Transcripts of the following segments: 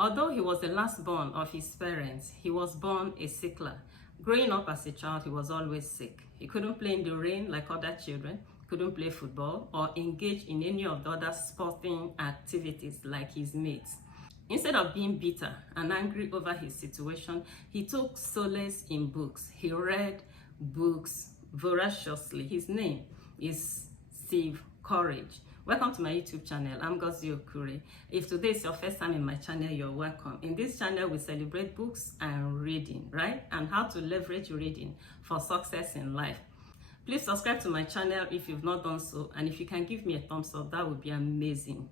Although he was the last born of his parents, he was born a sickler. Growing up as a child, he was always sick. He couldn't play in the rain like other children, couldn't play football or engage in any of the other sporting activities like his mates. Instead of being bitter and angry over his situation, he took solace in books. He read books voraciously. His name is Steve Courage. Welcome to my YouTube channel. I'm Gozie Okure. If today is your first time in my channel, you're welcome. In this channel, we celebrate books and reading, right? And how to leverage reading for success in life. Please subscribe to my channel if you've not done so, and if you can give me a thumbs up, that would be amazing.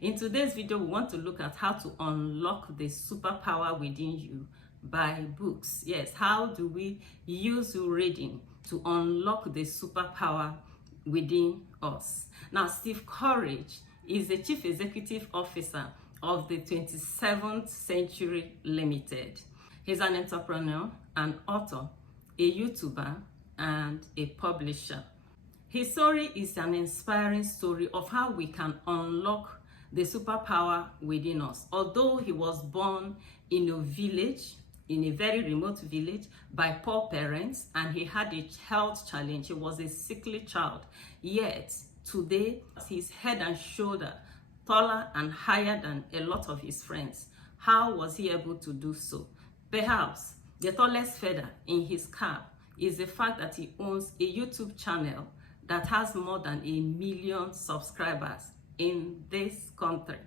In today's video, we want to look at how to unlock the superpower within you by books. Yes, how do we use reading to unlock the superpower within us? Now, Steve Courage is the Chief Executive Officer of the 27th Century Limited. He's an entrepreneur, an author, a YouTuber, and a publisher. His story is an inspiring story of how we can unlock the superpower within us. Although he was born in a village, in a very remote village, by poor parents, and he had a health challenge, he was a sickly child, yet today he's head and shoulder taller and higher than a lot of his friends. How was he able to do so? Perhaps the tallest feather in his cap is the fact that he owns a YouTube channel that has more than 1 million subscribers in this country.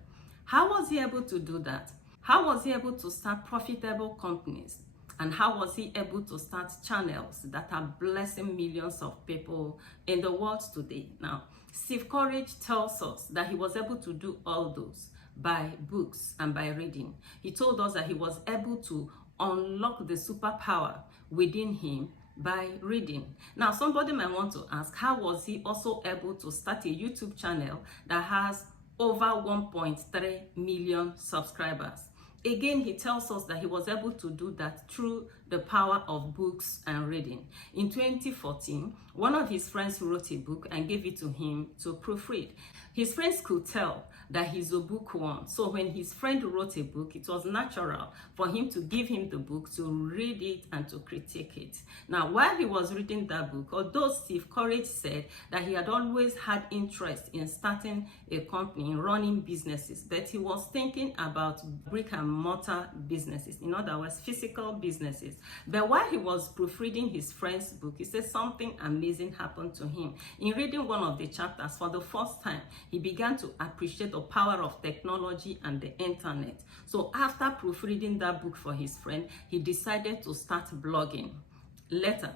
How was he able to do that? How was he able to start profitable companies? And how was he able to start channels that are blessing millions of people in the world today? Now, Steve Courage tells us that he was able to do all those by books and by reading. He told us that he was able to unlock the superpower within him by reading. Now, somebody might want to ask, how was he also able to start a YouTube channel that has over 1.3 million subscribers? Again, he tells us that he was able to do that through the power of books and reading. In 2014, one of his friends wrote a book and gave it to him to proofread. His friends could tell that he's a bookworm. So when his friend wrote a book, it was natural for him to give him the book, to read it and to critique it. Now, while he was reading that book, although Steve Courage said that he had always had interest in starting a company, in running businesses, but he was thinking about brick and mortar businesses, in other words, physical businesses. But while he was proofreading his friend's book, he said something amazing happened to him. In reading one of the chapters, for the first time, he began to appreciate the power of technology and the internet. So after proofreading that book for his friend, he decided to start blogging. Later,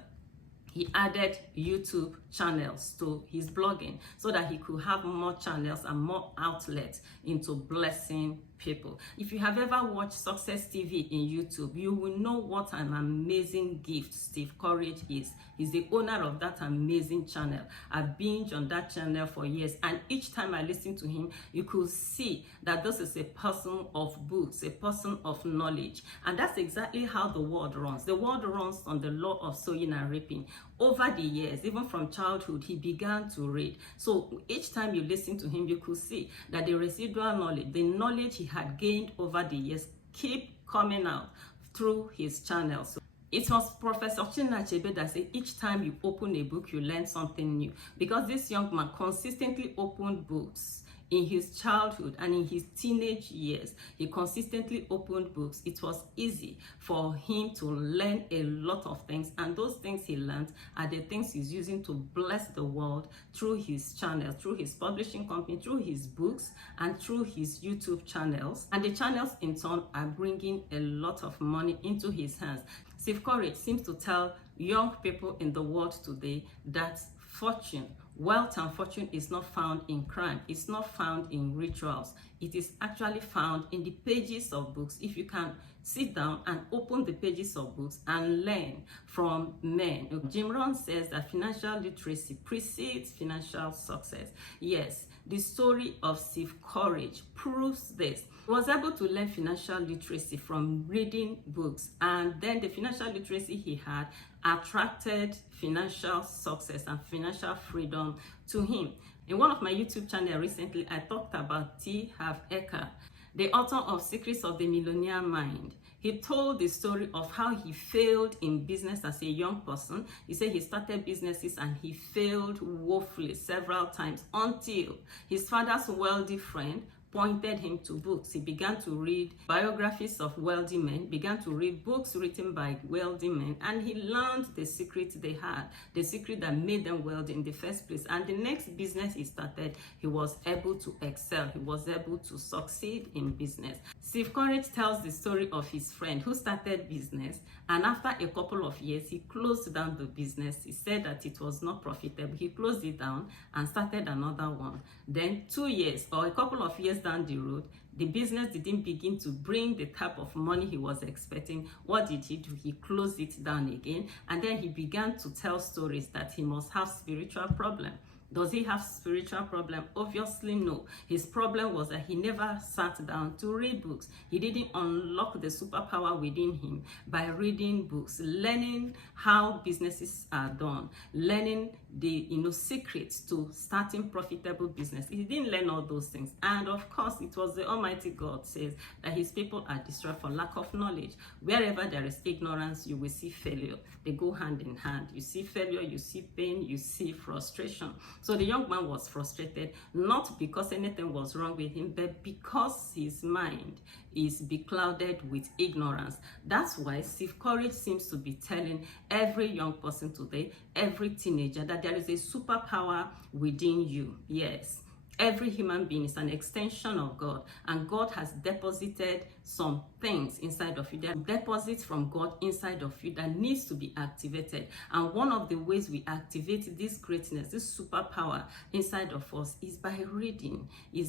he added YouTube channels to his blogging so that he could have more channels and more outlets into blessing people. If you have ever watched Success TV in YouTube, you will know what an amazing gift Steve Courage is. He's the owner of that amazing channel. I've binged on that channel for years, and each time I listen to him, you could see that this is a person of books, a person of knowledge. And that's exactly how the world runs. The world runs on the law of sowing and reaping. Over the years, even from childhood, he began to read. So each time you listen to him, you could see that the residual knowledge, the knowledge he had gained over the years, keep coming out through his channel. So it was Professor Chinua Achebe that said each time you open a book, you learn something new. Because this young man consistently opened books in his childhood and in his teenage years, he consistently opened books. It was easy for him to learn a lot of things, and those things he learned are the things he's using to bless the world through his channel, through his publishing company, through his books, and through his YouTube channels. And the channels in turn are bringing a lot of money into his hands. Steve Courage seems to tell young people in the world today that fortune, wealth and fortune is not found in crime. It's not found in rituals. It is actually found in the pages of books. If you can sit down and open the pages of books and learn from men. Jim Rohn says that financial literacy precedes financial success. Yes, the story of Steve Courage proves this. He was able to learn financial literacy from reading books, and then the financial literacy he had attracted financial success and financial freedom to him. In one of my YouTube channels recently, I talked about T. Harv Eker. the author of Secrets of the Millionaire Mind. He told the story of how he failed in business as a young person. He said he started businesses and he failed woefully several times until his father's wealthy friend pointed him to books. He began to read biographies of wealthy men, began to read books written by wealthy men, and he learned the secret they had, the secret that made them wealthy in the first place. And the next business he started, he was able to excel. He was able to succeed in business. Steve Courage tells the story of his friend who started business, and after a couple of years, he closed down the business. He said that it was not profitable. He closed it down and started another one. Then 2 years or a couple of years down the road, the business didn't begin to bring the type of money he was expecting. What did he do? He closed it down again, and then he began to tell stories that he must have spiritual problem. Does he have spiritual problem? Obviously no. His problem was that he never sat down to read books. He didn't unlock the superpower within him by reading books, learning how businesses are done, learning the secrets to starting profitable business. He didn't learn all those things. And of course, it was the Almighty God says that his people are destroyed for lack of knowledge. Wherever there is ignorance, you will see failure. They go hand in hand. You see failure, you see pain, you see frustration. So the young man was frustrated, not because anything was wrong with him, but because his mind is beclouded with ignorance. That's why Steve Courage seems to be telling every young person today, every teenager, that there is a superpower within you. Yes. Every human being is an extension of God, and God has deposited some things inside of you. There are deposits from God inside of you that needs to be activated. And one of the ways we activate this greatness, this superpower inside of us is by reading. You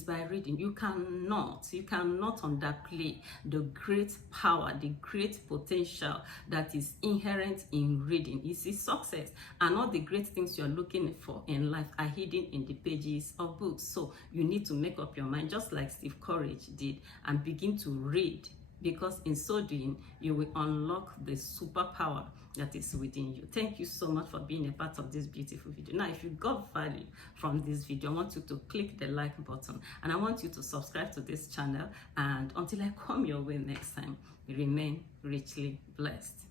cannot underplay the great power, the great potential that is inherent in reading. It's a success, and all the great things you're looking for in life are hidden in the pages of books. So you need to make up your mind, just like Steve Courage did, and begin to read, because in so doing, you will unlock the superpower that is within you. Thank you so much for being a part of this beautiful video. Now, if you got value from this video, I want you to click the like button, and I want you to subscribe to this channel. And until I come your way next time, remain richly blessed.